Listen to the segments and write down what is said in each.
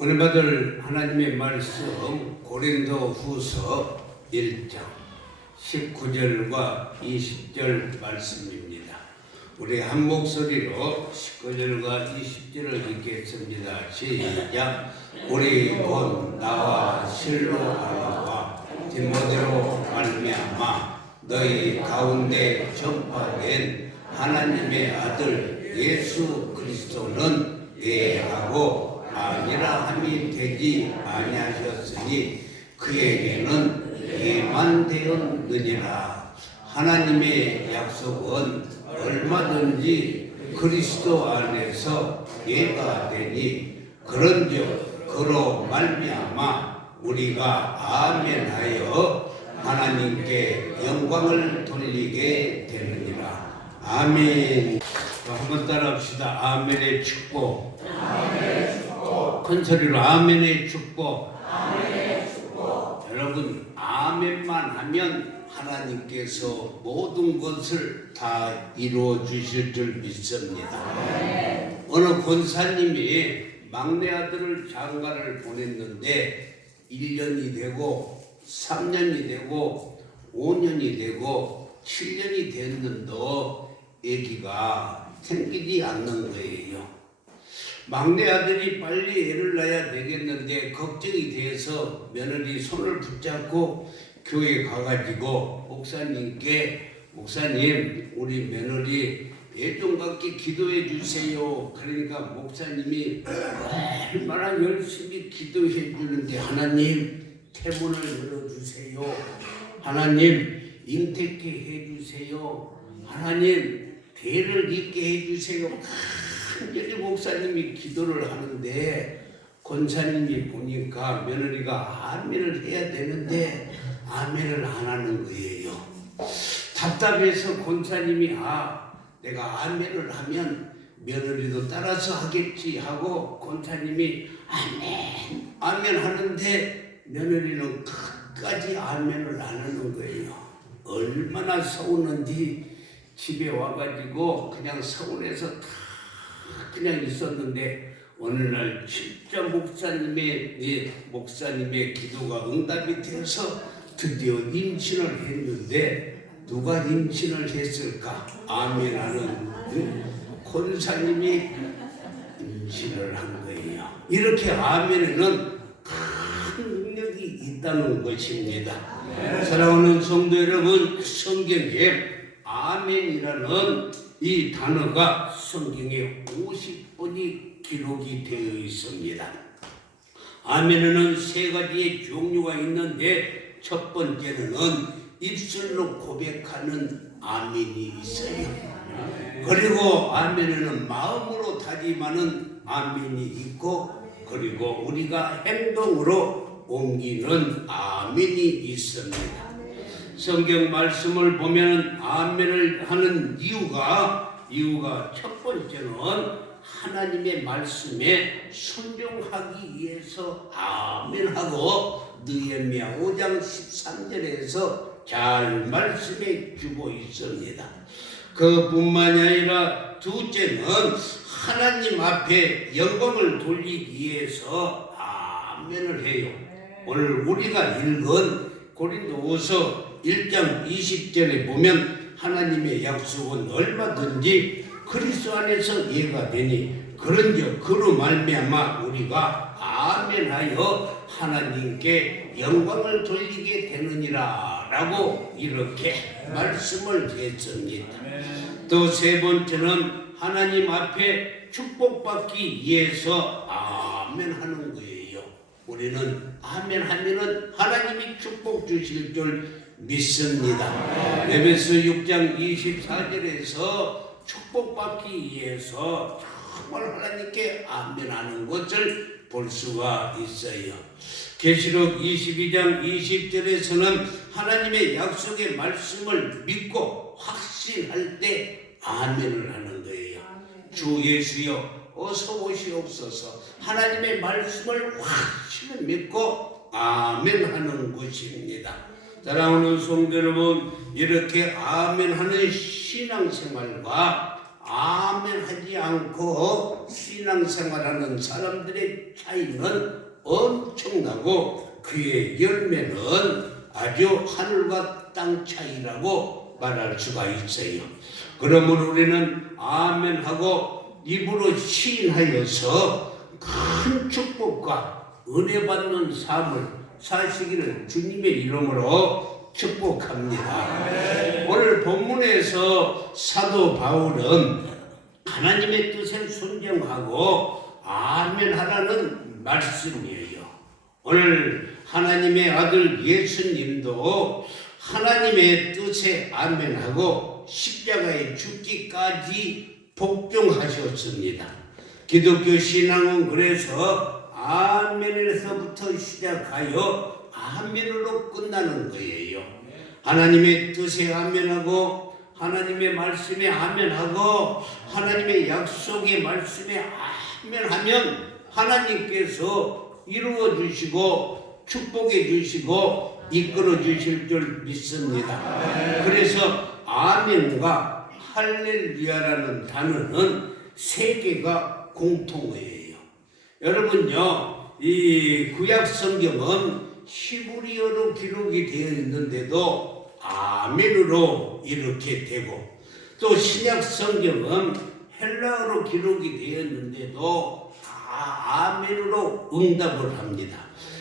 오늘 받을 하나님의 말씀 고린도 후서 1장 19절과 20절 말씀입니다. 우리 한 목소리로 19절과 20절을 읽겠습니다. 시작. 우리 곧 나와 실로아와 디모데로 말미암아 너희 가운데 전파된 하나님의 아들 예수 그리스도는 예하고 아니라 함이 되지 아니하셨으니 그에게는 예만 되었느니라. 하나님의 약속은 얼마든지 그리스도 안에서 예가 되니 그런즉 그로 말미암아 우리가 아멘하여 하나님께 영광을 돌리게 되느니라. 아멘. 한번 따라합시다. 아멘의 축복. 아멘의 축복. 큰 소리로 아멘의 축복. 아멘의 축복. 여러분 아멘만 하면 하나님께서 모든 것을 다 이루어 주실 줄 믿습니다. 아멘. 어느 권사님이 막내 아들을 장가를 보냈는데 1년이 되고 3년이 되고 5년이 되고 7년이 됐는데 아기가 생기지 않는 거예요. 막내 아들이 빨리 애를 낳아야 되겠는데 걱정이 돼서 며느리 손을 붙잡고 교회 가가지고 목사님께 목사님 우리 며느리 애 좀 갖게 기도해 주세요. 그러니까 목사님이 얼마나 열심히 기도해 주는데 하나님 태문을 열어주세요. 하나님 잉태케 해주세요. 하나님 대를 잇게 해주세요. 간절히 목사님이 기도를 하는데 권사님이 보니까 며느리가 아멘을 해야 되는데 아멘을 안 하는 거예요. 답답해서 권사님이 내가 아멘을 하면 며느리도 따라서 하겠지 하고 권사님이 아멘 아멘 하는데 며느리는 끝까지 아멘을 안 하는 거예요. 얼마나 서우는지 집에 와가지고 그냥 서울에서 다 그냥 있었는데 어느 날 진짜 목사님의 기도가 응답이 되어서 드디어 임신을 했는데 누가 임신을 했을까? 아멘하는 권사님이 임신을 한 거예요. 이렇게 아멘에는 큰 능력이 있다는 것입니다. 사랑하는 성도 여러분, 성경에 아멘이라는 이 단어가 성경에 50번이 기록이 되어 있습니다. 아멘에는 세 가지의 종류가 있는데 첫 번째는 입술로 고백하는 아멘이 있어요. 그리고 아멘에는 마음으로 다짐하는 아멘이 있고 그리고 우리가 행동으로 옮기는 아멘이 있습니다. 성경 말씀을 보면 아멘을 하는 이유가 첫 번째는 하나님의 말씀에 순종하기 위해서 아멘하고 느헤미야 5장 13절에서 잘 말씀해 주고 있습니다. 그뿐만이 아니라 둘째는 하나님 앞에 영광을 돌리기 위해서 아멘을 해요. 오늘 우리가 읽은 고린도후서 1장 20절에 보면 하나님의 약속은 얼마든지 그리스도 안에서 예가 되니 그런즉 그로 말미암아 우리가 아멘하여 하나님께 영광을 돌리게 되느니라 라고 이렇게 말씀을 했습니다. 또 세 번째는 하나님 앞에 축복받기 위해서 아멘하는 거예요. 우리는 아멘하면은 하나님이 축복 주실 줄 믿습니다. 에베소 6장 24절에서 축복받기 위해서 정말 하나님께 아멘하는 것을 볼 수가 있어요. 계시록 22장 20절에서는 하나님의 약속의 말씀을 믿고 확신할 때 아멘을 하는 거예요. 주 예수여 어서 오시옵소서. 하나님의 말씀을 확신을 믿고 아멘하는 것입니다. 사랑하는 성도 여러분, 이렇게 아멘하는 신앙생활과 아멘 하지 않고 신앙생활하는 사람들의 차이는 엄청나고 그의 열매는 아주 하늘과 땅 차이라고 말할 수가 있어요. 그러므로 우리는 아멘 하고 입으로 시인하여서 큰 축복과 은혜 받는 삶을 사시기를 주님의 이름으로 축복합니다. 오늘 본문에서 사도 바울은 하나님의 뜻에 순종하고 아멘 하라는 말씀이에요. 오늘 하나님의 아들 예수님도 하나님의 뜻에 아멘하고 십자가에 죽기까지 복종하셨습니다. 기독교 신앙은 그래서 아멘에서부터 시작하여 아멘으로 끝나는 거예요. 하나님의 뜻에 아멘하고 하나님의 말씀에 아멘하고 하나님의 약속의 말씀에 아멘하면 하나님께서 이루어 주시고 축복해 주시고 이끌어 주실 줄 믿습니다. 그래서 아멘과 할렐루야라는 단어는 세 개가 공통어예요. 여러분요, 이 구약 성경은 히브리어로 기록이 되어 있는데도 아멘으로 이렇게 되고, 또 신약 성경은 헬라어로 기록이 되어 있는데도 다 아멘으로 응답을 합니다.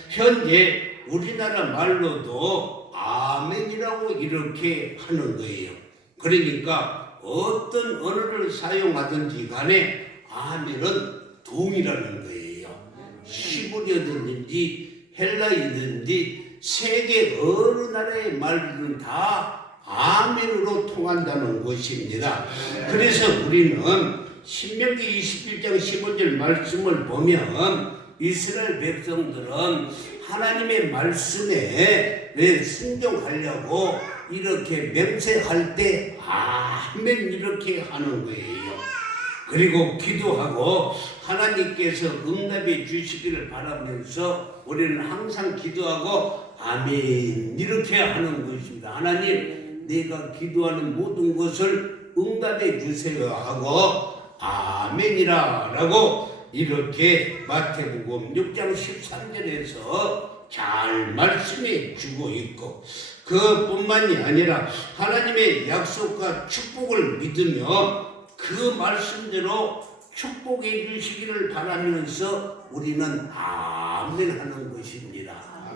현재 우리나라 말로도 아멘이라고 이렇게 하는 거예요. 그러니까 어떤 언어를 사용하든지 간에 아멘은 동일하는 거예요. 히브리어든지 헬라어든지 세계 어느 나라의 말들은 다 아멘으로 통한다는 것입니다. 그래서 우리는 신명기 21장 15절 말씀을 보면 이스라엘 백성들은 하나님의 말씀에 왜 순종하려고 이렇게 맹세할 때 아멘 이렇게 하는 거예요. 그리고 기도하고 하나님께서 응답해 주시기를 바라면서 우리는 항상 기도하고 아멘 이렇게 하는 것입니다. 하나님, 내가 기도하는 모든 것을 응답해 주세요 하고 아멘이라 라고 이렇게 마태복음 6장 13절에서 잘 말씀해 주고 있고, 그뿐만이 아니라 하나님의 약속과 축복을 믿으며 그 말씀대로 축복해 주시기를 바라면서 우리는 아멘 하는 것입니다.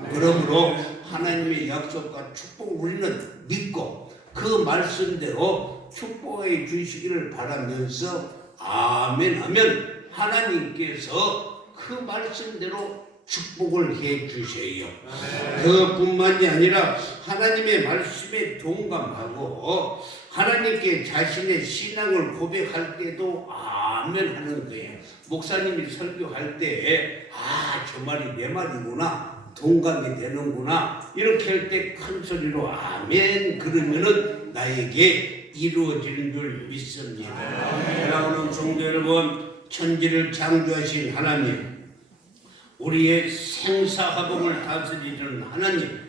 그러므로 하나님의 약속과 축복을 우리는 믿고 그 말씀대로 축복해 주시기를 바라면서 아멘 하면 하나님께서 그 말씀대로 축복을 해 주세요. 그뿐만이 아니라 하나님의 말씀에 동감하고 하나님께 자신의 신앙을 고백할 때도 아멘 하는 거예요. 목사님이 설교할 때 저 말이 내 말이구나, 동감이 되는구나, 이렇게 할 때 큰 소리로 아멘 그러면은 나에게 이루어지는 줄 믿습니다. 사랑하는 성도 여러분, 천지를 창조하신 하나님, 우리의 생사화복을 다스리는 하나님,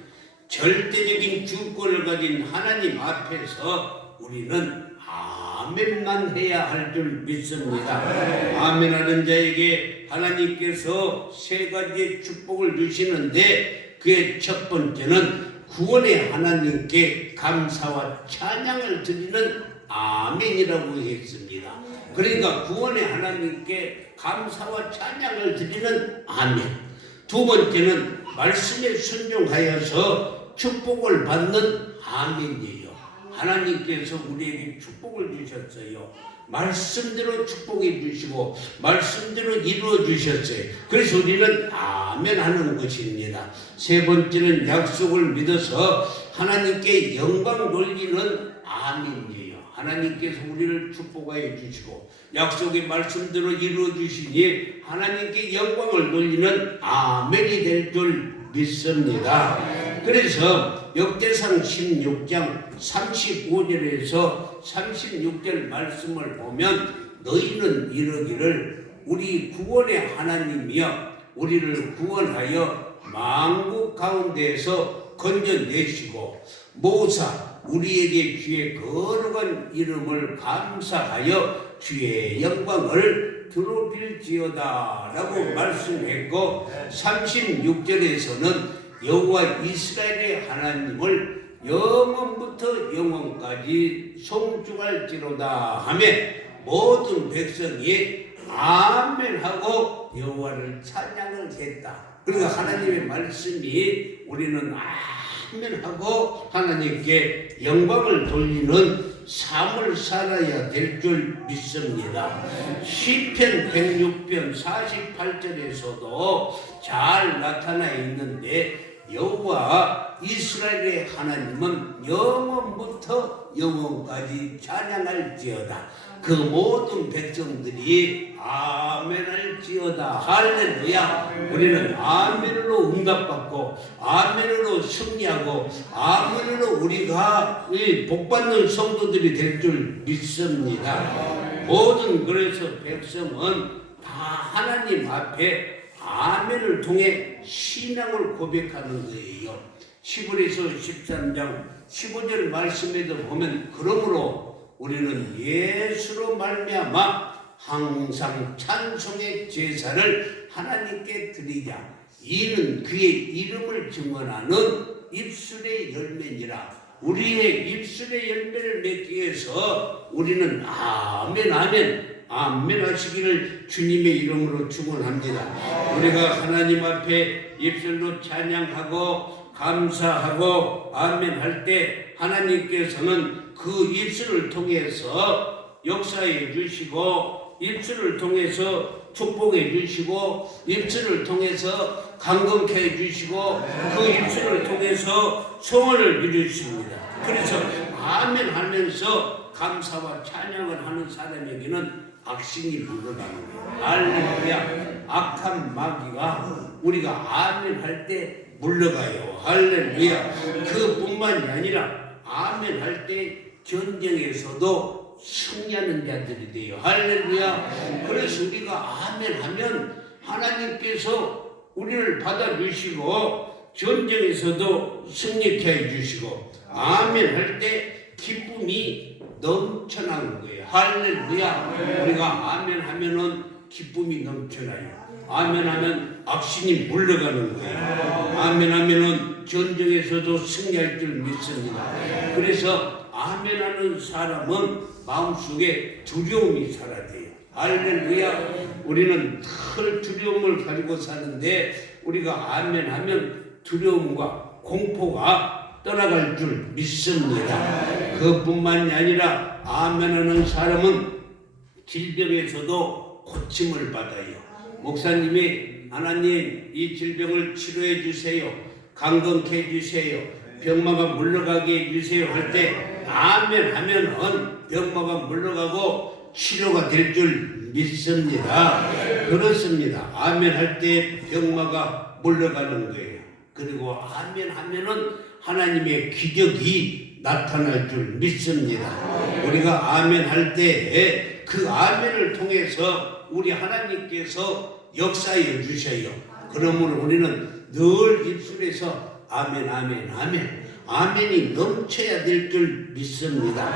절대적인 주권을 가진 하나님 앞에서 우리는 아멘만 해야 할 줄 믿습니다. 아멘하는 자에게 하나님께서 세 가지의 축복을 주시는데, 그의 첫 번째는 구원의 하나님께 감사와 찬양을 드리는 아멘이라고 했습니다. 그러니까 구원의 하나님께 감사와 찬양을 드리는 아멘. 두 번째는 말씀에 순종하여서 축복을 받는 아멘이에요. 하나님께서 우리에게 축복을 주셨어요. 말씀대로 축복해 주시고 말씀대로 이루어 주셨어요. 그래서 우리는 아멘 하는 것입니다. 세 번째는 약속을 믿어서 하나님께 영광 돌리는 아멘이에요. 하나님께서 우리를 축복하여 주시고 약속의 말씀대로 이루어 주시니 하나님께 영광을 돌리는 아멘이 될 줄 믿습니다. 그래서 역대상 16장 35절에서 36절 말씀을 보면 너희는 이르기를 우리 구원의 하나님이여 우리를 구원하여 만국 가운데에서 건져내시고 모사 우리에게 주의 거룩한 이름을 감사하여 주의 영광을 드러빌지어다 라고 말씀했고 36절에서는 여호와 이스라엘의 하나님을 영원부터 영원까지 송축할지로다 하며 모든 백성이 아멘하고 여호와를 찬양을 했다. 그러니까 하나님의 말씀이 우리는 아멘하고 하나님께 영광을 돌리는 삶을 살아야 될 줄 믿습니다. 시편 106편 48절에서도 잘 나타나 있는데 여호와 이스라엘의 하나님은 영원부터 영원까지 찬양할지어다. 그 모든 백성들이 아멘할지어다. 할렐루야. 우리는 아멘으로 응답받고 아멘으로 승리하고 아멘으로 우리가 복받는 성도들이 될 줄 믿습니다. 모든 그래서 백성은 다 하나님 앞에 아멘을 통해 신앙을 고백하는 거예요. 시브리서 13장 15절 말씀에도 보면 그러므로 우리는 예수로 말미암아 항상 찬송의 제사를 하나님께 드리자. 이는 그의 이름을 증언하는 입술의 열매니라. 우리의 입술의 열매를 맺기 위해서 우리는 아멘 아멘 아멘 하시기를 주님의 이름으로 축원합니다. 우리가 하나님 앞에 입술로 찬양하고 감사하고 아멘 할 때 하나님께서는 그 입술을 통해서 역사해 주시고 입술을 통해서 축복해 주시고 입술을 통해서 강건케 해 주시고 그 입술을 통해서 소원을 이루십니다. 그래서 아멘 하면서 감사와 찬양을 하는 사람에게는 악신이 물러가는 거예요. 할렐루야. 악한 마귀가 우리가 아멘 할 때 물러가요. 할렐루야. 그뿐만이 아니라 아멘 할 때 전쟁에서도 승리하는 자들이 돼요. 할렐루야. 그래서 우리가 아멘 하면 하나님께서 우리를 받아주시고 전쟁에서도 승리케 해주시고 아멘 할 때 기쁨이 넘쳐나는 거예요. 할렐루야. 우리가 아멘 하면은 기쁨이 넘쳐나요. 아멘 하면 악신이 물러가는 거예요. 아멘 하면은 전쟁에서도 승리할 줄 믿습니다. 그래서 아멘 하는 사람은 마음속에 두려움이 사라져요. 할렐루야. 우리는 늘 두려움을 가지고 사는데 우리가 아멘 하면 두려움과 공포가 떠나갈 줄 믿습니다. 그뿐만이 아니라 아멘하는 사람은 질병에서도 고침을 받아요. 목사님이 하나님 이 질병을 치료해 주세요. 강건케 해 주세요. 병마가 물러가게 해 주세요 할 때 아멘 하면은 병마가 물러가고 치료가 될 줄 믿습니다. 그렇습니다. 아멘 할 때 병마가 물러가는 거예요. 그리고 아멘 하면은 하나님의 기적이 나타날 줄 믿습니다. 우리가 아멘 할 때 그 아멘을 통해서 우리 하나님께서 역사해 주셔요. 그러므로 우리는 늘 입술에서 아멘 아멘 아멘 아멘이 넘쳐야 될 줄 믿습니다.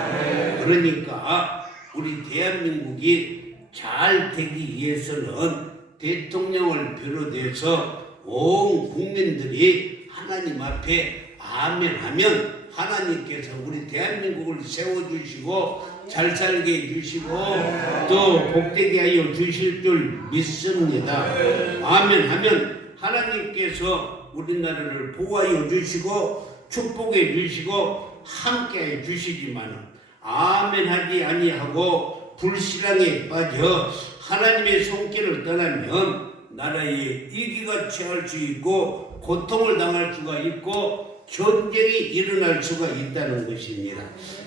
그러니까 우리 대한민국이 잘 되기 위해서는 대통령을 비롯해서 온 국민들이 하나님 앞에 아멘 하면 하나님께서 우리 대한민국을 세워주시고 잘 살게 해주시고 또 복되게 하여 주실 줄 믿습니다. 아멘 하면 하나님께서 우리나라를 보호하여 주시고 축복해 주시고 함께 해 주시지만 아멘 하지 아니하고 불신앙에 빠져 하나님의 손길을 떠나면 나라에 위기가 처할 수 있고 고통을 당할 수가 있고 전쟁이 일어날 수가 있다는 것입니다.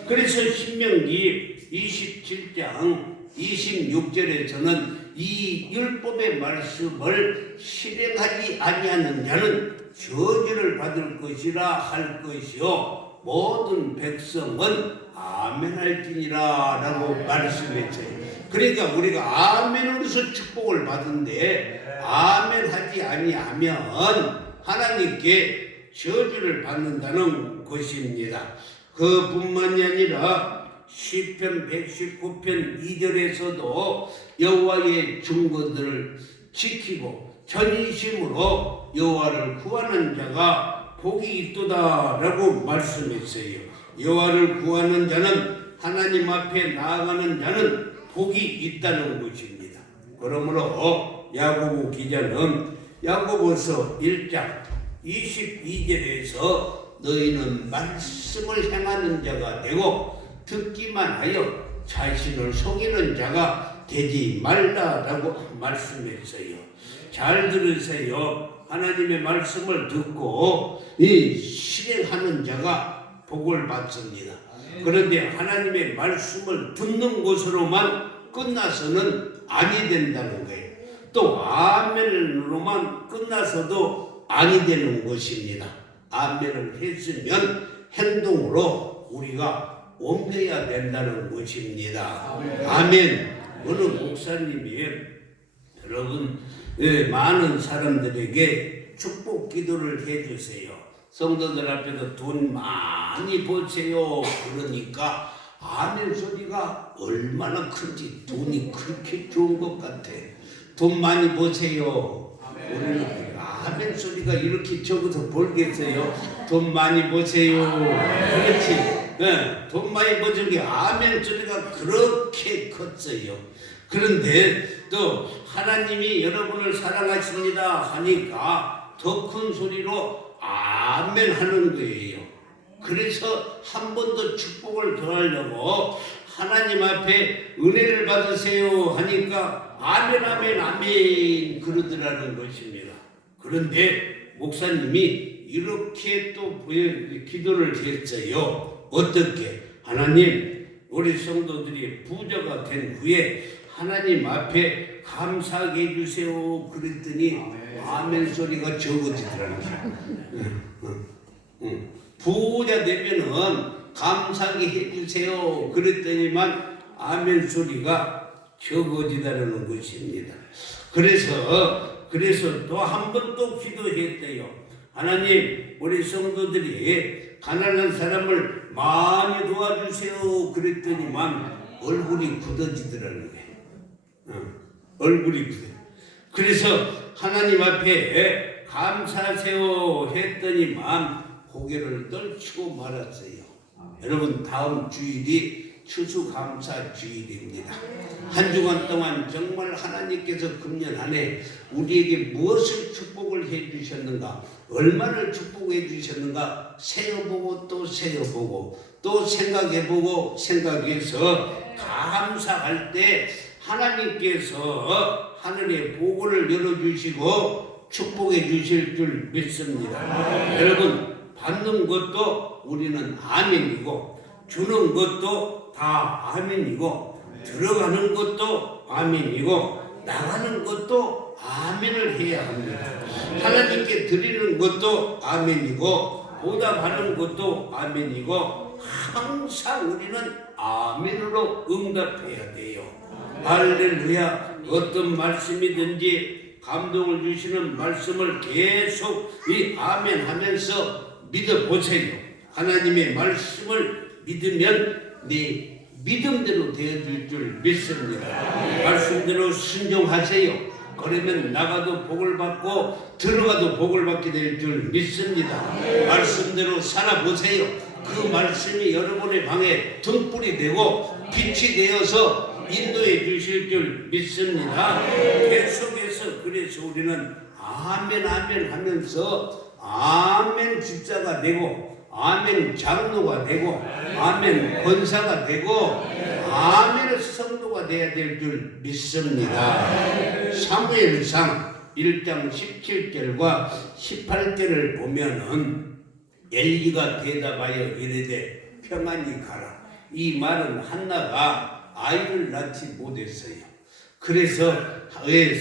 그래서 신명기 27장 26절에서는 이 율법의 말씀을 실행하지 아니하는 자는 저주를 받을 것이라 할 것이요 모든 백성은 아멘할지니라 라고 말씀했어요. 그러니까 우리가 아멘으로서 축복을 받은데 아멘하지 아니하면 하나님께 저주를 받는다는 것입니다. 그뿐만이 아니라 시편 119편 2절에서도 여호와의 증거들을 지키고 전심으로 여호와를 구하는 자가 복이 있도다라고 말씀했어요. 여호와를 구하는 자는 하나님 앞에 나아가는 자는 복이 있다는 것입니다. 그러므로 야고보 기자는 야고보서 1장 22절에서 너희는 말씀을 행하는 자가 되고 듣기만 하여 자신을 속이는 자가 되지 말라라고 말씀했어요. 잘 들으세요. 하나님의 말씀을 듣고 실행하는 자가 복을 받습니다. 그런데 하나님의 말씀을 듣는 것으로만 끝나서는 아니 된다는 거예요. 또 아멘으로만 끝나서도 아니 되는 것입니다. 아멘을 했으면 행동으로 우리가 옮겨야 된다는 것입니다. 아멘. 어느 목사님이 여러분 많은 사람들에게 축복 기도를 해주세요. 성도들 앞에서 돈 많이 버세요. 그러니까 아멘 소리가 얼마나 큰지 돈이 그렇게 좋은 것 같아. 돈 많이 버세요. 우리는 아멘 소리가 이렇게 적어서 벌겠어요. 돈 많이 버세요. 그렇지. 네, 돈 많이 버는 게 아멘 소리가 그렇게 컸어요. 그런데 또 하나님이 여러분을 사랑하십니다 하니까 더 큰 소리로 아멘 하는 거예요. 그래서 한 번 더 축복을 더하려고 하나님 앞에 은혜를 받으세요 하니까 아멘 아멘 아멘 그러더라는 것입니다. 그런데 목사님이 이렇게 또 기도를 했어요. 어떻게? 하나님, 우리 성도들이 부자가 된 후에 하나님 앞에 감사하게 해주세요. 그랬더니 아멘 소리가 적어지더라는 거예요. 부자 되면은 감사하게 해주세요. 그랬더니만 아멘 소리가 적어지다라는 것입니다. 그래서 또 한 번 또 기도했대요. 하나님, 우리 성도들이 가난한 사람을 많이 도와주세요. 그랬더니만 얼굴이 굳어지더라는 거예요. 얼굴이 굳어. 그래서 하나님 앞에 감사하세요 했더니만 고개를 떨치고 말았어요. 여러분, 다음 주일이 추수감사 주일입니다. 한 주간 동안 정말 하나님께서 금년 한 해 우리에게 무엇을 축복을 해주셨는가, 얼마를 축복해 주셨는가 세어보고 또 세어보고 또 생각해보고 생각해서 감사할 때 하나님께서 하늘의 보고를 열어주시고 축복해 주실 줄 믿습니다. 여러분, 받는 것도 우리는 아멘이고 주는 것도 다 아멘이고 들어가는 것도 아멘이고 나가는 것도 아멘을 해야 합니다. 하나님께 드리는 것도 아멘이고 보답하는 것도 아멘이고 항상 우리는 아멘으로 응답해야 돼요. 할렐루야. 어떤 말씀이든지 감동을 주시는 말씀을 계속 이 아멘 하면서 믿어보세요. 하나님의 말씀을 믿으면 네 믿음대로 되어질 줄 믿습니다. 말씀대로 순종하세요. 그러면 나가도 복을 받고 들어가도 복을 받게 될 줄 믿습니다. 말씀대로 살아보세요. 그 말씀이 여러분의 방에 등불이 되고 빛이 되어서 인도해 주실 줄 믿습니다. 계속해서 그래서 우리는 아멘 아멘 하면서 아멘 집사가 되고 아멘 장로가 되고 아멘 권사가 되고 아멘 성도가 되어야 될 줄 믿습니다. 사무엘상 1장 17절과 18절을 보면은 엘리가 대답하여 이르되 평안히 가라. 이 말은 한나가 아이를 낳지 못했어요. 그래서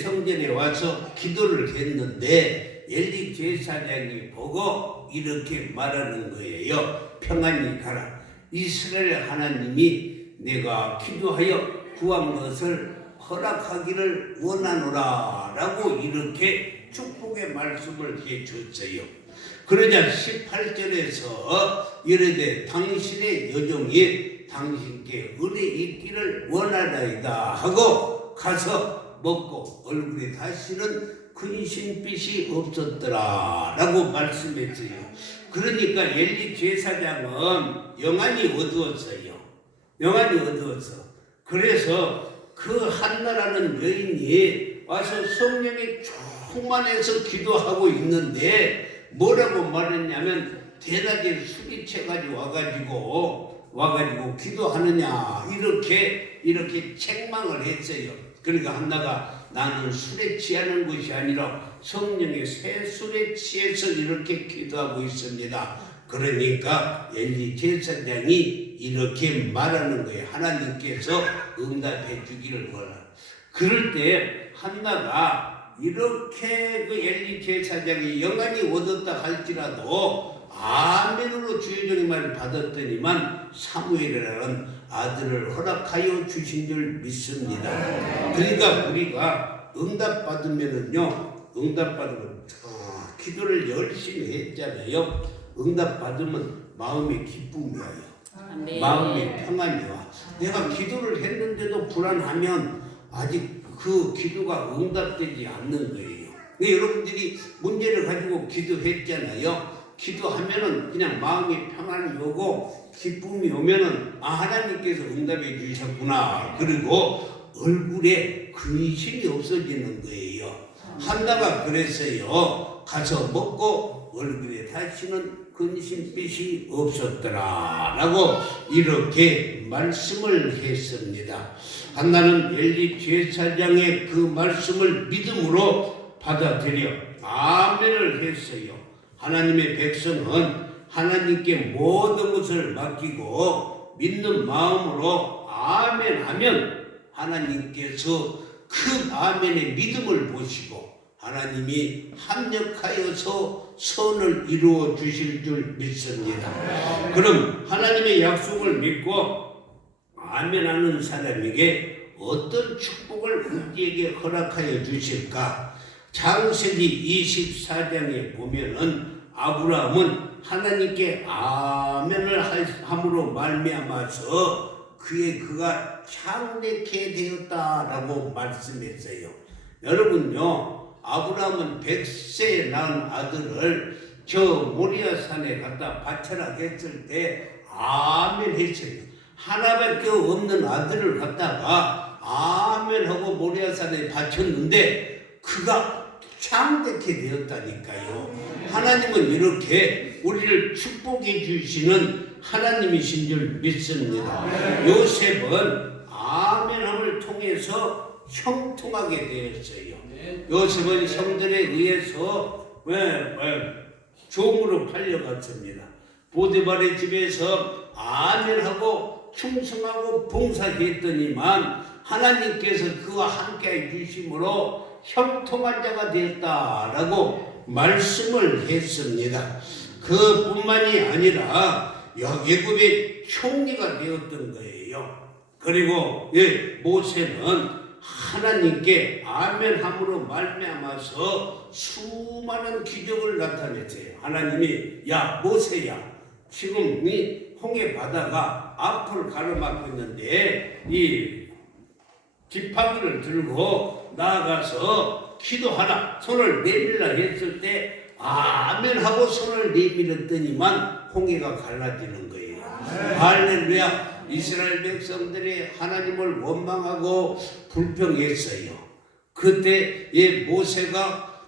성전에 와서 기도를 했는데 엘리 제사장이 보고 이렇게 말하는 거예요. 평안히 가라. 이스라엘 하나님이 내가 기도하여 구한 것을 허락하기를 원하노라 라고 이렇게 축복의 말씀을 해줬어요. 그러자 18절에서 이르되 당신의 여종이 당신께 은혜 있기를 원하나이다 하고 가서 먹고 얼굴에 다시는 근심빛이 없었더라 라고 말씀했어요. 그러니까 엘리 제사장은 영안이 어두웠어요. 영안이 어두웠어. 그래서 그 한나라는 여인이 와서 성령이 충만해서 기도하고 있는데 뭐라고 말했냐면 대낮에 술이 채가지고 와가지고 기도하느냐 이렇게 책망을 했어요. 그러니까 한나가 나는 술에 취하는 것이 아니라 성령의 새 술에 취해서 이렇게 기도하고 있습니다. 그러니까 엘리 제사장이 이렇게 말하는 거예요. 하나님께서 응답해 주기를 원하. 그럴 때 한나가 이렇게 그 엘리 제사장이 영안이 얻었다 할지라도 아멘으로 주의 종의 말을 받았더니만 사무엘이라는 아들을 허락하여 주신 줄 믿습니다. 그러니까 우리가 응답받으면은요, 응답받으면 기도를 열심히 했잖아요. 응답받으면 마음의 기쁨이 와요. 마음의 평안이 와. 내가 기도를 했는데도 불안하면 아직 그 기도가 응답되지 않는 거예요. 근데 여러분들이 문제를 가지고 기도했잖아요. 기도하면은 그냥 마음이 평안이 오고 기쁨이 오면은 하나님께서 응답해 주셨구나. 그리고 얼굴에 근심이 없어지는 거예요. 한나가 그랬어요. 가서 먹고 얼굴에 다시는 근심빛이 없었더라 라고 이렇게 말씀을 했습니다. 한나는 엘리 제사장의 그 말씀을 믿음으로 받아들여 아멘을 했어요. 하나님의 백성은 하나님께 모든 것을 맡기고 믿는 마음으로 아멘하면 하나님께서 그 아멘의 믿음을 보시고 하나님이 합력하여서 선을 이루어 주실 줄 믿습니다. 그럼 하나님의 약속을 믿고 아멘하는 사람에게 어떤 축복을 우리에게 허락하여 주실까? 창세기 24장에 보면은 아브라함은 하나님께 아멘을 함으로 말미암아서 그가 창대케 되었다라고 말씀했어요. 여러분요, 아브라함은 100세에 낳은 아들을 저 모리아산에 갖다 바쳐라 했을 때 아멘 했어요. 하나밖에 없는 아들을 갖다가 아멘하고 모리아산에 바쳤는데 그가 창대케 되었다니까요. 하나님은 이렇게 우리를 축복해 주시는 하나님이신 줄 믿습니다. 요셉은 아멘함을 통해서 형통하게 되었어요. 요셉은 형들에 의해서 종으로 팔려갔습니다. 보디발의 집에서 아멘하고 충성하고 봉사했더니만 하나님께서 그와 함께 해주심으로 형통한 자가 되었다라고 말씀을 했습니다. 그뿐만이 아니라 애굽의 총리가 되었던 거예요. 그리고 모세는 하나님께 아멘함으로 말미암아서 수많은 기적을 나타냈어요. 하나님이 야 모세야, 지금 이 홍해 바다가 앞을 가로막고 있는데 이 지팡이를 들고 나아가서 기도하라, 손을 내밀라 했을 때 아멘하고 손을 내밀었더니만 홍해가 갈라지는 거예요. 할렐루야. 이스라엘 백성들이 하나님을 원망하고 불평했어요. 그때 모세가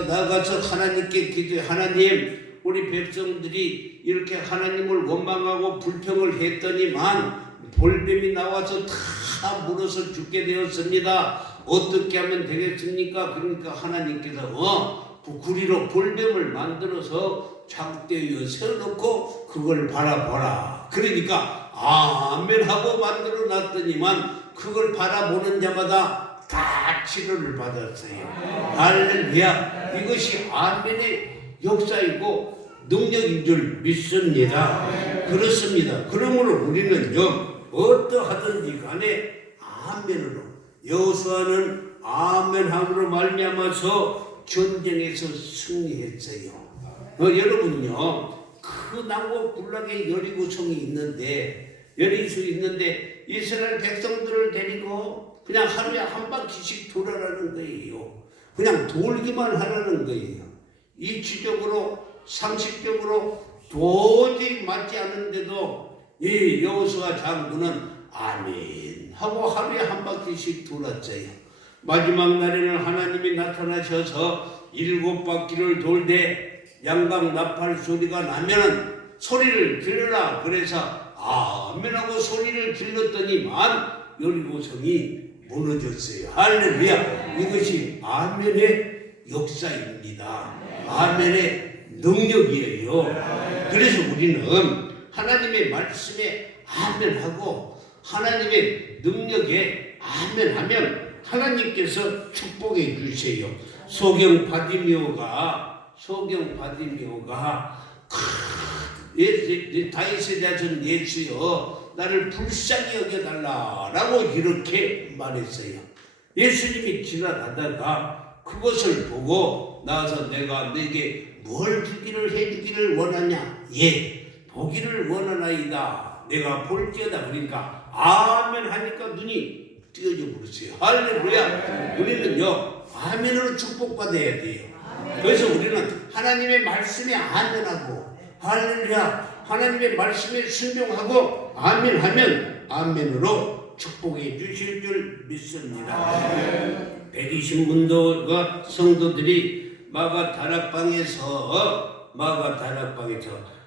나가서 하나님께 기도해. 하나님, 우리 백성들이 이렇게 하나님을 원망하고 불평을 했더니만 볼뱀이 나와서 다 물어서 죽게 되었습니다. 어떻게 하면 되겠습니까? 그러니까 하나님께서 구리로 볼뱀을 만들어서 장대에 세워놓고 그걸 바라보라. 그러니까 아멘하고 만들어 놨더니만 그걸 바라보는 자마다 다 치료를 받았어요. 할렐루야. 이것이 아멘의 역사이고 능력인 줄 믿습니다. 그렇습니다. 그러므로 우리는요, 어떠하든지 간에 아멘으로, 여호수아는 아멘함으로 말미암아서 전쟁에서 승리했어요. 여러분요, 그 난고 굴락의 여리고성이 있는데 열릴 수 있는데 이스라엘 백성들을 데리고 그냥 하루에 한 바퀴씩 돌아라는 거예요. 그냥 돌기만 하라는 거예요. 이치적으로 상식적으로 도저히 맞지 않는데도 이 여호수아 장군은 아멘 하고 하루에 한 바퀴씩 돌았어요. 마지막 날에는 하나님이 나타나셔서 7바퀴를 돌되 양각 나팔 소리가 나면은 소리를 질러라. 그래서 아멘하고 소리를 질렀더니만 여리고성이 무너졌어요. 할렐루야. 이것이 아멘의 역사입니다. 아멘의 능력이에요. 그래서 우리는 하나님의 말씀에 아멘하고 하나님의 능력에 아멘하면 하나님께서 축복해 주세요. 소경 바디메오가 다윗의 자손 예수여 나를 불쌍히 여겨달라라고 이렇게 말했어요. 예수님이 지나가다가 그것을 보고 나와서 내가 너에게 뭘 해주기를 원하냐? 보기를 원하나이다. 내가 볼지어다. 그러니까 아멘 하니까 눈이 띄어져 버렸어요. 할렐루야. 우리는요 아멘으로 축복받아야 돼요. 그래서 우리는 하나님의 말씀에 아멘하고 할렐루야 하나님의 말씀에 순종하고 아멘하면 아멘으로 축복해 주실 줄 믿습니다. 120문도가 성도들이 마가 다락방에서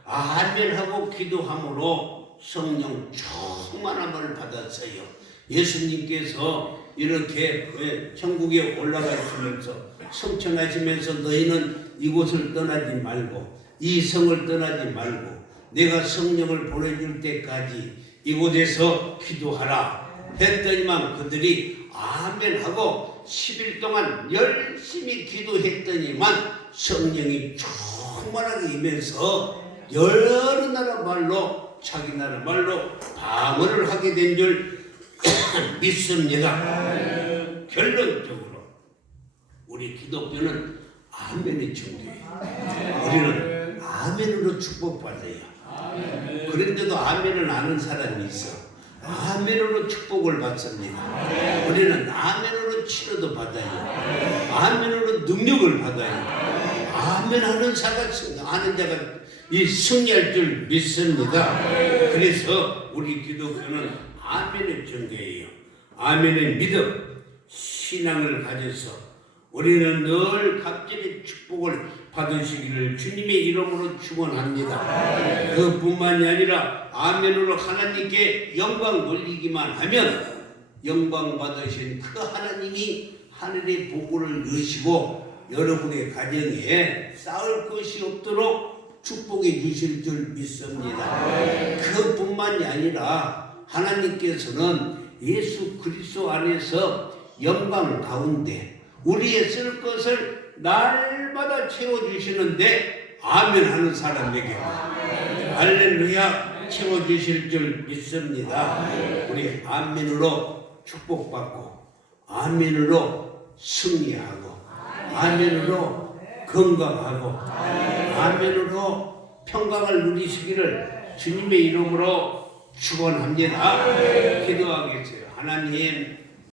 아멘하고 기도함으로 성령 충만함을 받았어요. 예수님께서 이렇게 천국에 올라가시면서 성천하시면서 너희는 이곳을 떠나지 말고 이 성을 떠나지 말고 내가 성령을 보내줄 때까지 이곳에서 기도하라 했더니만 그들이 아멘하고 10일 동안 열심히 기도했더니만 성령이 충만하게 임해서 여러 나라 말로 자기 나라 말로 방언을 하게 된 줄 믿습니다. 결론적으로 우리 기독교는 아멘의 종교예요. 우리는 아멘으로 축복받아요. 그런데도 아멘을 아는 사람이 있어. 아멘으로 축복을 받습니다. 우리는 아멘으로 치료도 받아요. 아멘으로 능력을 받아요. 아멘 하는 자가 이 승리할 줄 믿습니다. 그래서 우리 기독교는 아멘의 종교예요. 아멘의 믿음, 신앙을 가져서 우리는 늘 갑절의 축복을 받으시기를 주님의 이름으로 축원합니다. 그뿐만이 아니라 아멘으로 하나님께 영광 돌리기만 하면 영광 받으신 그 하나님이 하늘의 복을 여시고 여러분의 가정에 쌓을 것이 없도록 축복해 주실 줄 믿습니다. 그뿐만이 아니라 하나님께서는 예수 그리스도 안에서 영광 가운데 우리의 쓸 것을 날마다 채워주시는데 아멘 하는 사람에게 할렐루야 채워주실 줄 믿습니다. 우리 아멘으로 축복받고 아멘으로 승리하고 아멘으로 건강하고 아멘으로 평강을 누리시기를 주님의 이름으로 축원합니다. 기도하겠어요. 하나님